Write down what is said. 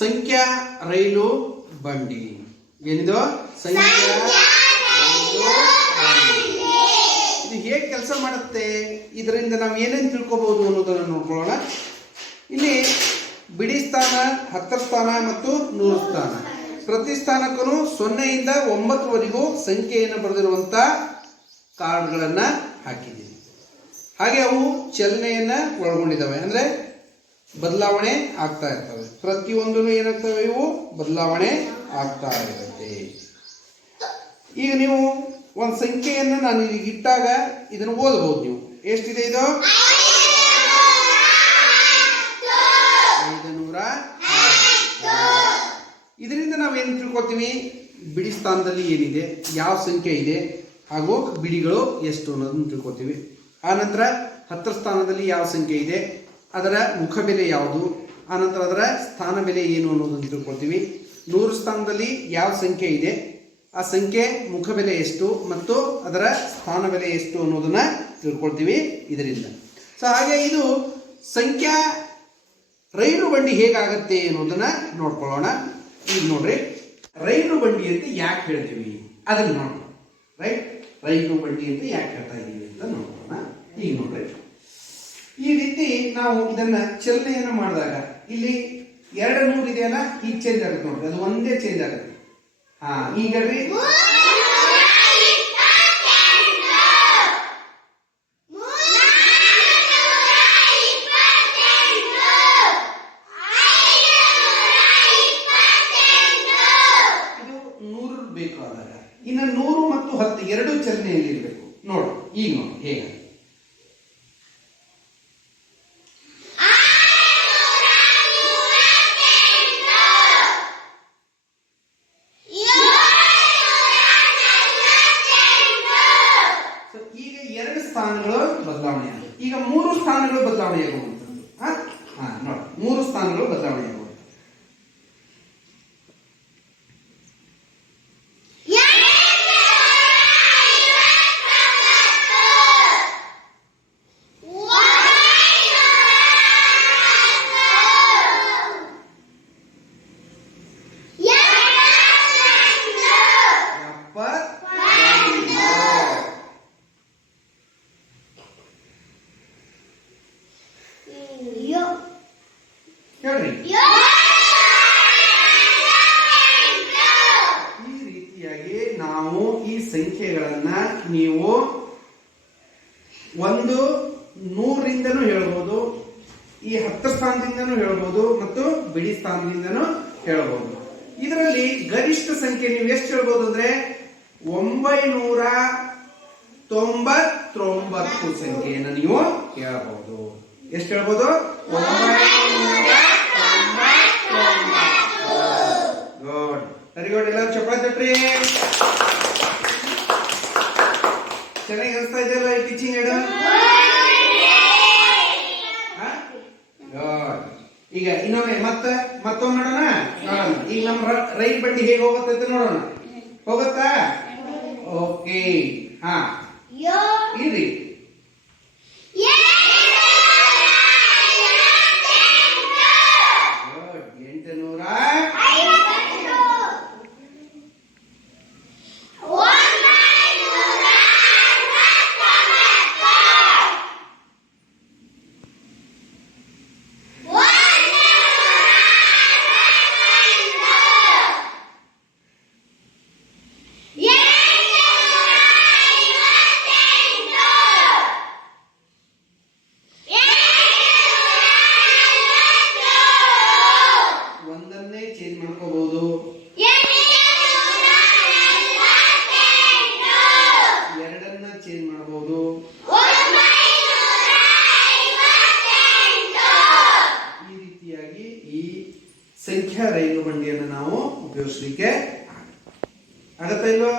ಸಂಖ್ಯಾ ರೈಲು ಬಂಡಿ. ಏನಿದು? ಸಂಖ್ಯಾ ಇದು ಹೇಗೆ ಕೆಲಸ ಮಾಡುತ್ತೆ? ಇದರಿಂದ ನಾವು ಏನೇನು ತಿಳ್ಕೊಬಹುದು ಅನ್ನೋದನ್ನು ನೋಡ್ಕೊಳ್ಳೋಣ. ಇಲ್ಲಿ ಬಿಡಿ ಸ್ಥಾನ, ಹತ್ತರ ಸ್ಥಾನ ಮತ್ತು ನೂರು ಸ್ಥಾನ. ಪ್ರತಿ ಸ್ಥಾನಕ್ಕೂ ಸೊನ್ನೆಯಿಂದ ಒಂಬತ್ತುವರೆಗೂ ಸಂಖ್ಯೆಯನ್ನು ಬರೆದಿರುವಂತ ಕಾರ್ಡ್ಗಳನ್ನ ಹಾಕಿದ್ದೀವಿ. ಹಾಗೆ ಅವು ಚಲನೆಯನ್ನ ಒಳಗೊಂಡಿದ್ದಾವೆ. ಅಂದ್ರೆ ಬದಲಾವಣೆ ಆಗ್ತಾ ಇರ್ತವೆ. ಪ್ರತಿಯೊಂದೂ ಏನಾಗ್ತವೆ ಇವು? ಬದಲಾವಣೆ ಆಗ್ತಾ ಇರುತ್ತೆ. ಈಗ ನೀವು ಒಂದು ಸಂಖ್ಯೆಯನ್ನು ನಾನು ಇಲ್ಲಿ ಇಟ್ಟಾಗ ಇದನ್ನು ಓದಬಹುದು ನೀವು. ಎಷ್ಟಿದೆ ಇದು? ಐದುನೂರ ಇದರಿಂದ ನಾವೇನು ತಿಳ್ಕೊತೀವಿ? ಬಿಡಿ ಸ್ಥಾನದಲ್ಲಿ ಏನಿದೆ? ಯಾವ ಸಂಖ್ಯೆ ಇದೆ? ಹಾಗೂ ಬಿಡಿಗಳು ಎಷ್ಟು ಅನ್ನೋದನ್ನು ತಿಳ್ಕೊತೀವಿ. ಆನಂತರ ಹತ್ತರ ಸ್ಥಾನದಲ್ಲಿ ಯಾವ ಸಂಖ್ಯೆ ಇದೆ? ಅದರ ಮುಖ ಬೆಲೆ ಯಾವುದು? ಆನಂತರ ಅದರ ಸ್ಥಾನ ಬೆಲೆ ಏನು ಅನ್ನೋದನ್ನು ತಿಳ್ಕೊಳ್ತೀವಿ. ನೂರು ಸ್ಥಾನದಲ್ಲಿ ಯಾವ ಸಂಖ್ಯೆ ಇದೆ? ಆ ಸಂಖ್ಯೆ ಮುಖ ಬೆಲೆ ಎಷ್ಟು ಮತ್ತು ಅದರ ಸ್ಥಾನ ಬೆಲೆ ಎಷ್ಟು ಅನ್ನೋದನ್ನು ತಿಳ್ಕೊಳ್ತೀವಿ ಇದರಿಂದ. ಸೊ ಹಾಗೆ ಇದು ಸಂಖ್ಯಾ ರೈಲು ಬಂಡಿ ಹೇಗಾಗತ್ತೆ ಅನ್ನೋದನ್ನು ನೋಡ್ಕೊಳ್ಳೋಣ. ಈಗ ನೋಡ್ರಿ. ರೈಲು ಬಂಡಿ ಅಂತ ಯಾಕೆ ಹೇಳ್ತೀವಿ? ಅದನ್ನ ನೋಡೋಣ ರೈಟ್? ರೈಲು ಬಂಡಿ ಅಂತ ಯಾಕೆ ಹೇಳ್ತಾ ಇದ್ದೀವಿ ಅಂತ ನೋಡೋಣ ಈಗ ನೋಡ್ರಿ. ಈ ರೀತಿ ನಾವು ಇದನ್ನ ಚಲನೆಯನ್ನು ಮಾಡಿದಾಗ ಇಲ್ಲಿ ಎರಡು ನೂರು ಇದೆಯಲ್ಲ? ಈಗ ಚೇಂಜ್ ಆಗುತ್ತೆ ನೋಡ್ರಿ. ಅದು ಒಂದೇ ಚೇಂಜ್ ಆಗುತ್ತೆ. ಹಾ, ಈಗ ರೀ ಇದು ನೂರು ಬೇಕು ಆದಾಗ ಇನ್ನು ನೂರು ಮತ್ತು ಹತ್ತು ಎರಡು ಚಲನೆಯಲ್ಲಿ ಇರಬೇಕು. ನೋಡು ಈಗ ನೋಡಿ ಹೇಗೆ? ಬದಲಾವಣೆ ಈಗ ಮೂರು ಸ್ಥಾನಗಳು ಬದಲಾವಣೆ ಆಗುವಂಥದ್ದು ಹಾ ಹಾ ನೋಡಿ ಮೂರು ಸ್ಥಾನಗಳು ಬದಲಾವಣೆ ಆಗುವಂಥದ್ದು ಎಪ್ಪತ್ತೈದು ಹೇಳ್ರಿ ಈ ರೀತಿಯಾಗಿ ನಾವು ಈ ಸಂಖ್ಯೆಗಳನ್ನ ನೀವು ಒಂದು ನೂರಿಂದನೂ ಹೇಳ್ಬೋದು, ಈ ಹತ್ತು ಸ್ಥಾನದಿಂದನೂ ಹೇಳ್ಬೋದು ಮತ್ತು ಬಿಡಿ ಸ್ಥಾನದಿಂದನೂ ಹೇಳ್ಬೋದು. ಇದರಲ್ಲಿ ಗರಿಷ್ಠ ಸಂಖ್ಯೆ ನೀವು ಎಷ್ಟು ಹೇಳ್ಬೋದು ಅಂದ್ರೆ ಒಂಬೈನೂರ ತೊಂಬತ್ತೊಂಬತ್ತು ಸಂಖ್ಯೆಯನ್ನು ನೀವು ಹೇಳ್ಬೋದು. ಎಷ್ಟು ಹೇಳ್ಬೋದು? ಒಂಬೈನೂರ ಚೆನ್ನಾಗಿ ಅನಿಸ್ತಾ ಇದೆಯಲ್ಲ ಈ ಟೀಚಿಂಗ್ ಹೇಳು ಈಗ ಇನ್ನೊಮ್ಮೆ ಮತ್ತೆ ಮತ್ತೊಮ್ಮೆ ನೋಡೋಣ? ನೋಡೋಣ. ಈಗ ನಮ್ಮ ರೈಲ್ ಬಂಡಿ ಹೇಗೆ ಹೋಗುತ್ತೆ ನೋಡೋಣ. ಹೋಗುತ್ತಾ? ಓಕೆ. ಹಾ. ಇರ್ರಿ. ಉಪಯೋಗಿಸ್ಲಿಕ್ಕೆ ಆಗತ್ತಾ ಇಲ್ವಾ?